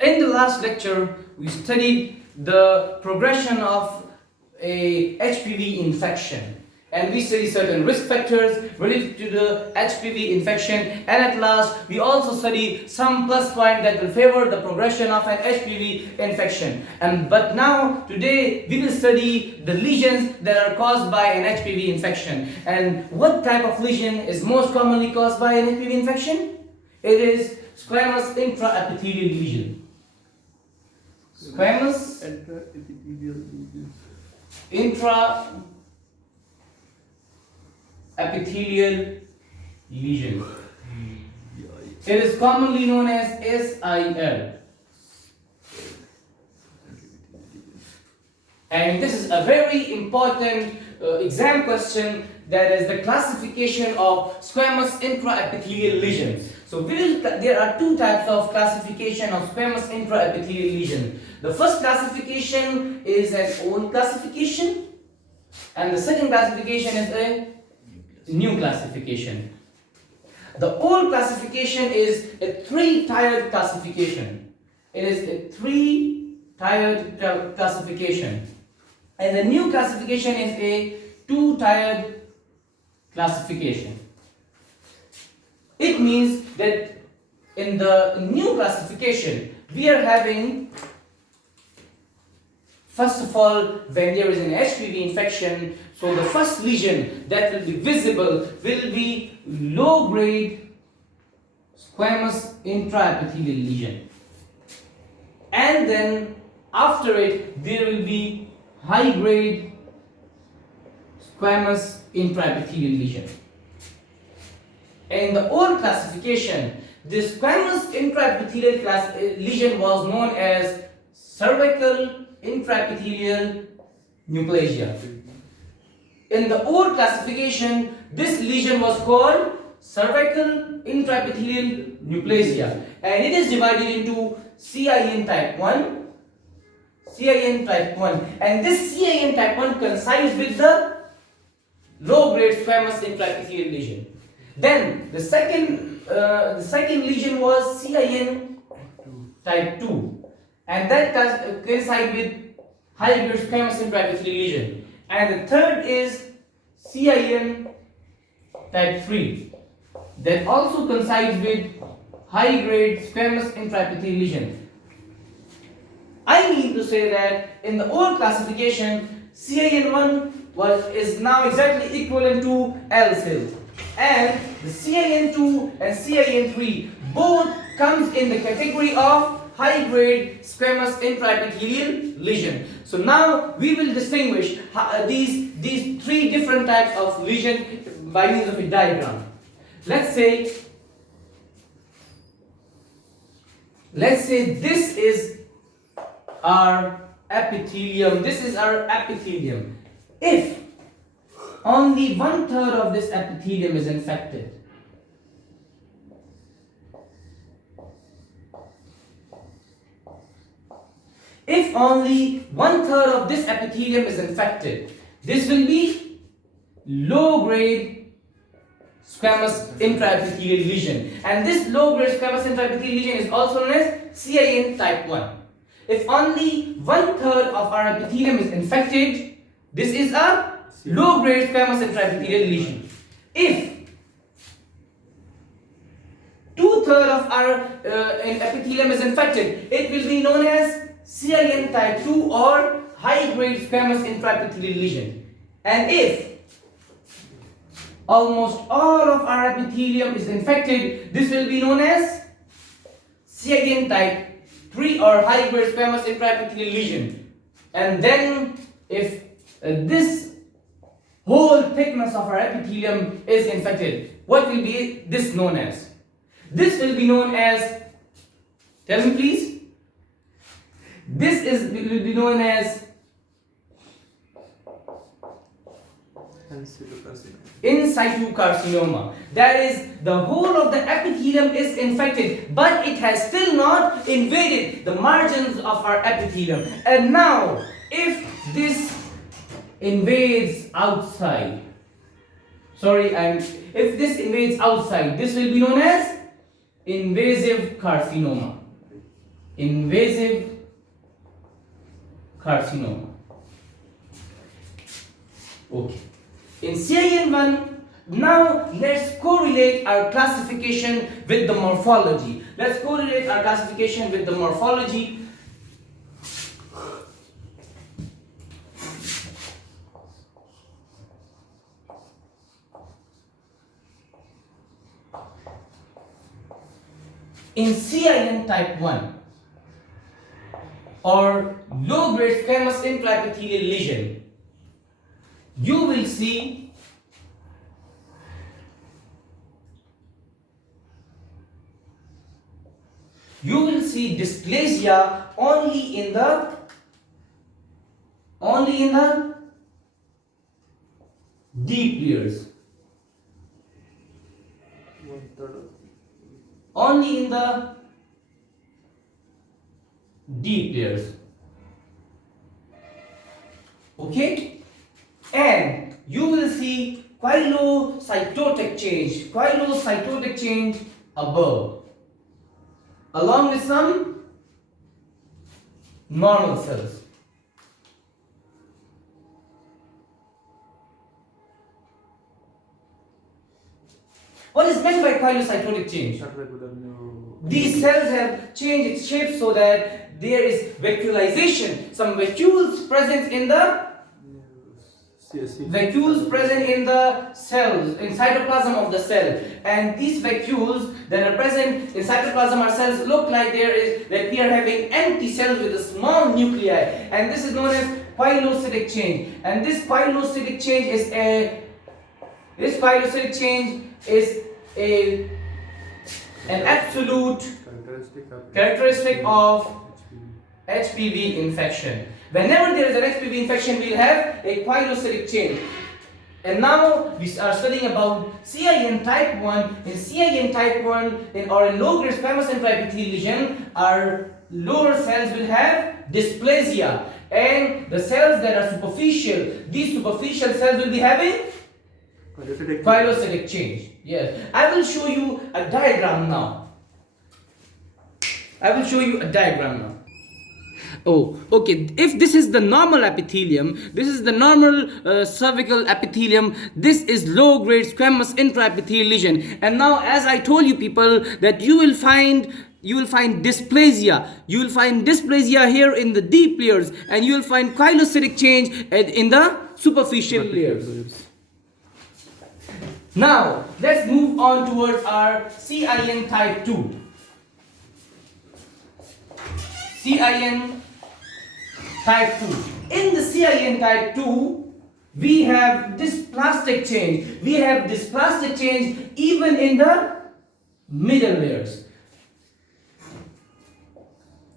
In the last lecture, we studied the progression of a HPV infection, and we studied certain risk factors related to the HPV infection, and at last we also study some plus point that will favor the progression of an HPV infection. But now today we will study the lesions that are caused by an HPV infection. And what type of lesion is most commonly caused by an HPV infection? It is squamous intraepithelial lesion. Squamous intraepithelial lesion. It is commonly known as SIL. And this is a very important exam question, that is the classification of squamous intraepithelial lesions. So there are two types of classification of squamous intraepithelial lesion. The first classification is an old classification, and the second classification is a new classification. The old classification is a three-tiered classification. It is a three-tiered classification. And the new classification is a two-tiered classification. It means that in the new classification, we are having, first of all, when there is an HPV infection, so the first lesion that will be visible will be low-grade squamous intraepithelial lesion. And then after it, there will be high-grade squamous intraepithelial lesion. In the old classification, this squamous intraepithelial lesion was known as cervical intraepithelial neoplasia. In the old classification, this lesion was called cervical intraepithelial neoplasia, and it is divided into CIN type 1, CIN type 1, and this CIN type 1 coincides with the low-grade squamous intraepithelial lesion. Then the second lesion was CIN type 2, and that coincides with high-grade squamous intraepithelial lesion. And the third is CIN type 3, that also coincides with high-grade squamous intraepithelial lesion. I mean to say that in the old classification, CIN1 is now exactly equivalent to L cells, and the CIN2 and CIN3 both comes in the category of high-grade squamous intraepithelial lesion. So now we will distinguish these three different types of lesion by means of a diagram. Let's say this is our epithelium. This is our epithelium. If only 1/3 of this epithelium is infected, if only 1/3 of this epithelium is infected, this will be low-grade squamous intraepithelial lesion, and this low-grade squamous intraepithelial lesion is also known as CIN type 1. If only 1/3 of our epithelium is infected, this is a low-grade squamous intraepithelial lesion. If 2/3 of our epithelium is infected, it will be known as CIN type 2 or high-grade squamous intraepithelial lesion. And if almost all of our epithelium is infected, this will be known as CIN type 3 or high-grade squamous intraepithelial lesion. And then if this whole thickness of our epithelium is infected, what will be this known as? This will be known as, tell me please, this will be known as in situ carcinoma. That is, the whole of the epithelium is infected, but it has still not invaded the margins of our epithelium. And now, if this invades outside, if this invades outside, this will be known as invasive carcinoma. invasive carcinoma. Okay. In CIN1, now let's correlate our classification with the morphology. Let's correlate our classification with the morphology. In CIN type 1 or low grade squamous intraepithelial lesion, you will see dysplasia only in the deep layers. Only in the deep layers. Okay? And you will see chyliocytotic change above, along with some normal cells. What is meant by chyliocytotic change? These cells have changed its shape so that there is vacuolization. Some vacuoles present in the cells, in cytoplasm of the cell, and these vacuoles that are present in cytoplasm or cells look like that we are having empty cells with a small nuclei, and this is known as pilocytic change. And this pilocytic change is an absolute characteristic of HPV infection. Whenever there is an HPV infection, we will have a pilocytic change. And now we are studying about CIN type 1. In CIN type 1, in low-grade squamous intraepithelial lesion, our lower cells will have dysplasia. And the cells that are superficial, these superficial cells will be having pilocytic change. Yes. I will show you a diagram now. Oh, okay. If this is the normal epithelium, this is the normal cervical epithelium, this is low-grade squamous intraepithelial lesion. And now, as I told you people, that you will find dysplasia. You will find dysplasia here in the deep layers, and you will find pilocytic change in the superficial layers. Now, let's move on towards our CIN type 2. CIN type 2. In the CIN type 2, we have dysplastic change. We have dysplastic change even in the middle layers.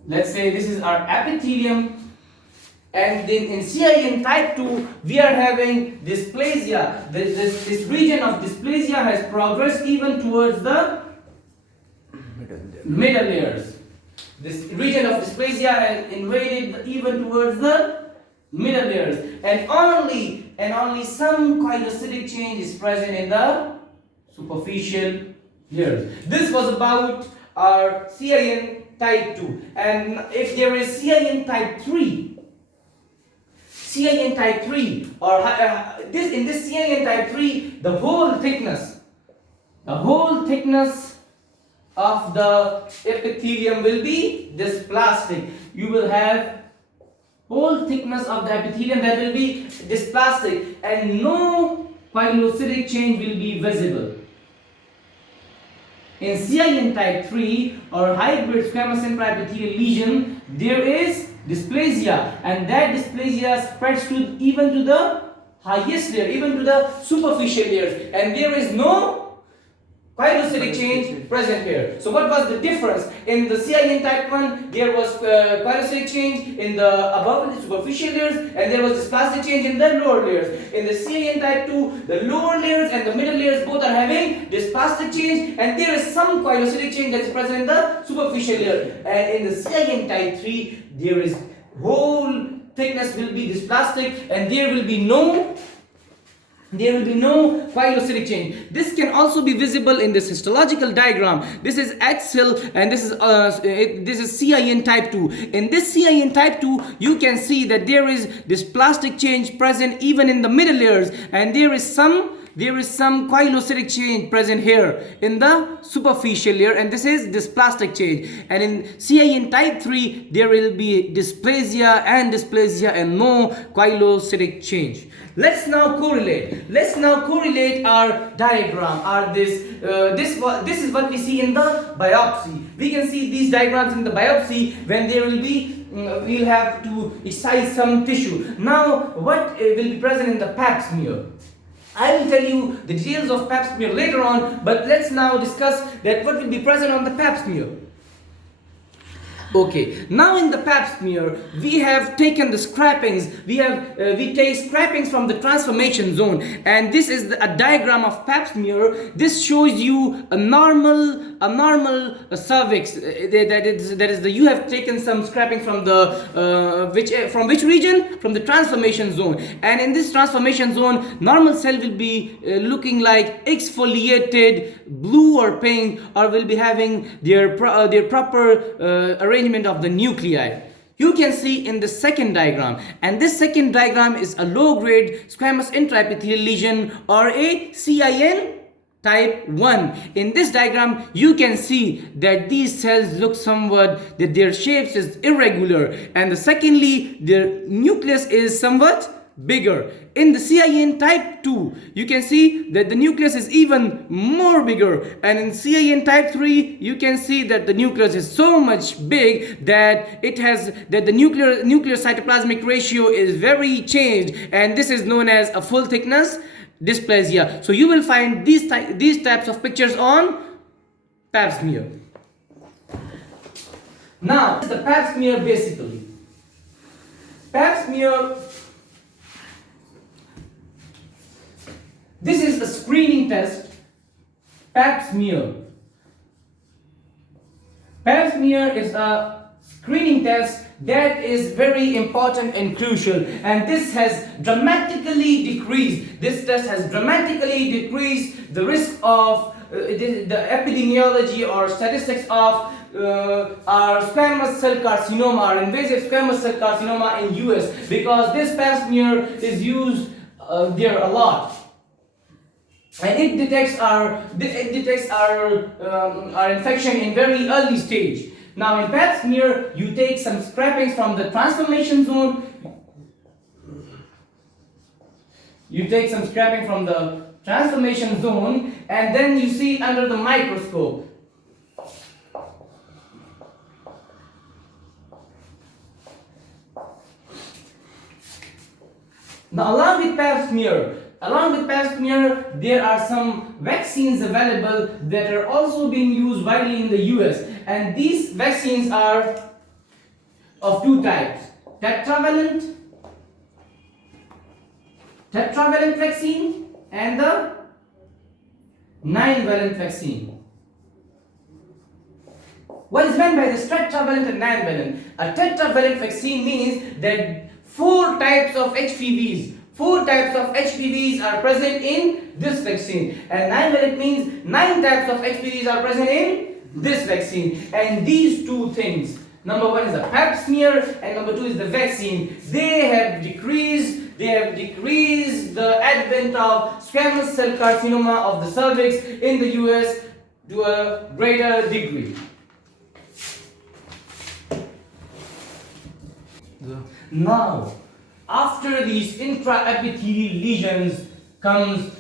Let's say this is our epithelium, and then in CIN type 2, we are having dysplasia. This region of dysplasia has progressed even towards the middle layers. This region of dysplasia has invaded even towards the middle layers, and only some pilocytic change is present in the superficial layers. This was about our CIN type 2. And if there is CIN type 3, or in this CIN type 3, the whole thickness of the epithelium will be dysplastic. You will have whole thickness of the epithelium that will be dysplastic, and no pilocytic change will be visible. In CIN type 3 or high-grade squamous intraepithelial lesion, there is dysplasia, and that dysplasia spreads even to the highest layer, even to the superficial layers, and there is no pilocytic change present here. So what was the difference? In the CIN type 1, there was pilocytic change in the above the superficial layers, and there was dysplastic change in the lower layers. In the CIN type 2, the lower layers and the middle layers both are having dysplastic change, and there is some pilocytic change that is present in the superficial layer. And in the CIN type 3, there is whole thickness will be dysplastic, and there will be no there will be no pilocytic change. This can also be visible in this histological diagram. This is axial and this is CIN type 2. In this CIN type 2, you can see that there is this plastic change present even in the middle layers, and there is some pilocytic change present here in the superficial layer, and this is this plastic change. And in CIN type 3, there will be dysplasia and no pilocytic change. Let's now correlate our diagram. This is what we see in the biopsy. We can see these diagrams in the biopsy when there will be we'll have to excise some tissue. Now, what will be present in the pap smear? I will tell you the details of pap smear later on, but let's now discuss that what will be present on the pap smear. Okay, now in the pap smear, we have taken the scrapings. We take scrapings from the transformation zone, and this is a diagram of pap smear. This shows you a normal cervix. You have taken some scraping from the from which region? From the transformation zone, and in this transformation zone, normal cell will be looking like exfoliated blue or pink, or will be having their proper arrangement of the nuclei. You can see in the second diagram, and this second diagram is a low-grade squamous intraepithelial lesion, or a CIN type 1. In this diagram, you can see that these cells look somewhat, that their shapes is irregular, and secondly, their nucleus is somewhat bigger. In the CIN type 2, you can see that the nucleus is even more bigger, and in CIN type 3, you can see that the nucleus is so much big that the nuclear cytoplasmic ratio is very changed, and this is known as a full thickness dysplasia. So you will find these types of pictures on pap smear. Now, the pap smear basically. Pap smear, this is a screening test. Pap smear. Pap smear is a screening test that is very important and crucial, and this has dramatically decreased. This test has dramatically decreased the risk of the epidemiology or statistics of our squamous cell carcinoma, our invasive squamous cell carcinoma in US, because this pap smear is used there a lot. And it detects our infection in very early stage. Now in pap smear, you take some scrapings from the transformation zone. You take some scraping from the transformation zone, and then you see under the microscope. Now along with pap smear, there are some vaccines available that are also being used widely in the US, and these vaccines are of two types: tetravalent vaccine and the 9-valent vaccine. What is meant by this tetravalent and 9-valent? A tetravalent vaccine means that 4 types of HPVs are present in this vaccine, and 9-valent means 9 types of HPVs are present in this vaccine. And these two things, number 1 is the pap smear, and number 2 is the vaccine. They have decreased the advent of squamous cell carcinoma of the cervix in the US to a greater degree. Now, after these intraepithelial lesions comes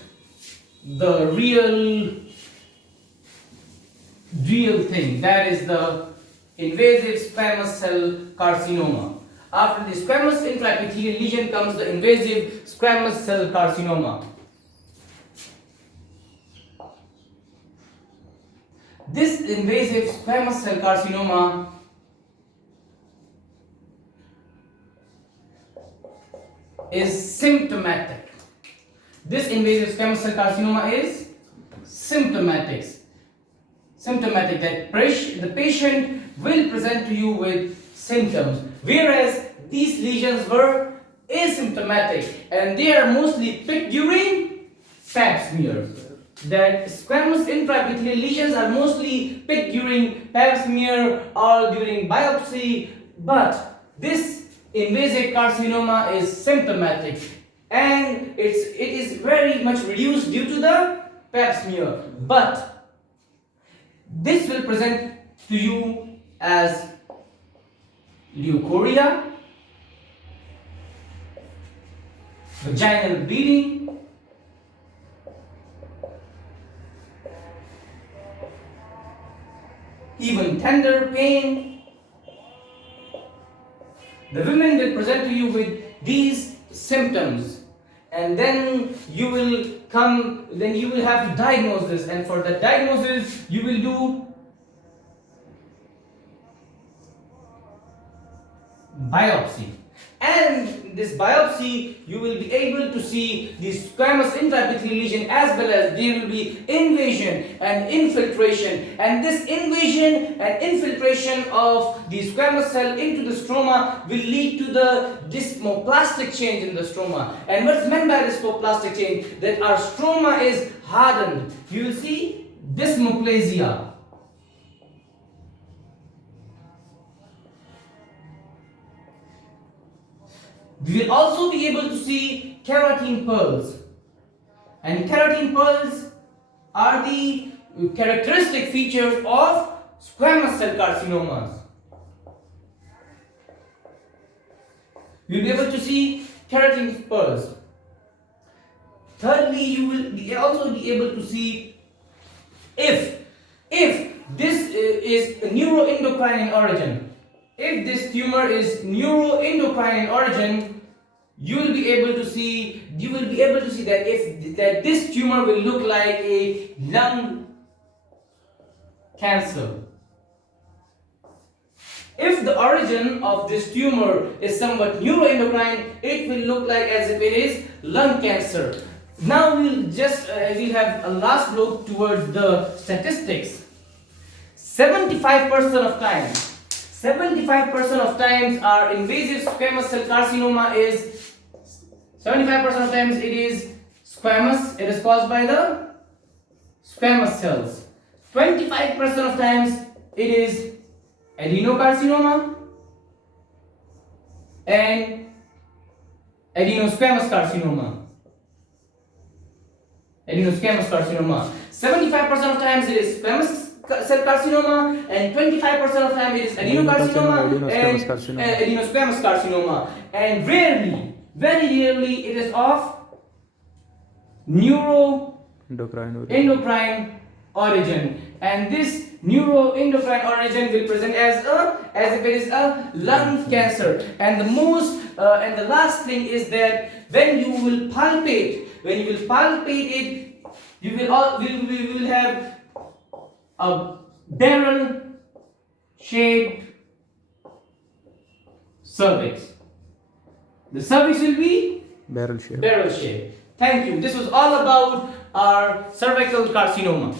the real thing, that is the invasive squamous cell carcinoma. After the squamous intraepithelial lesion comes the invasive squamous cell carcinoma. This invasive squamous cell carcinoma is symptomatic. This invasive squamous cell carcinoma is symptomatic. That the patient will present to you with symptoms, whereas these lesions were asymptomatic, and they are mostly picked during pap smear. That squamous intraepithelial lesions are mostly picked during pap smear or during biopsy, but this invasive carcinoma is symptomatic and it is very much reduced due to the pap smear. But this will present to you as leukorrhea, vaginal bleeding, even tender pain. The women will present to you with these symptoms, and then you will have to diagnose this, and for the diagnosis you will do biopsy. And this biopsy, you will be able to see the squamous intraepithelial lesion, as well as there will be invasion and infiltration. And this invasion and infiltration of the squamous cell into the stroma will lead to the desmoplastic change in the stroma. And what's meant by desmoplastic change? That our stroma is hardened. You will see desmoplasia. We will also be able to see keratin pearls, and keratin pearls are the characteristic features of squamous cell carcinomas. You will be able to see keratin pearls. Thirdly, you will also be able to see if this is neuroendocrine in origin. If this tumor is neuroendocrine in origin, you will be able to see that this tumor will look like a lung cancer. If the origin of this tumor is somewhat neuroendocrine, it will look like as if it is lung cancer. Now we'll have a last look towards the statistics. 75% of times our invasive squamous cell carcinoma is 75% of times it is squamous. It is caused by the squamous cells. 25% of times it is adenocarcinoma and adenosquamous carcinoma. 75% of times it is squamous cell carcinoma, and 25% of time it is adenocarcinoma and adenosquamous carcinoma. And rarely, very rarely, it is of neuroendocrine origin. And this neuroendocrine origin will present as if it is a lung cancer. And the last thing is that when you will palpate it, we will have a barrel-shaped cervix. The cervix will be barrel-shaped. Thank you. This was all about our cervical carcinoma.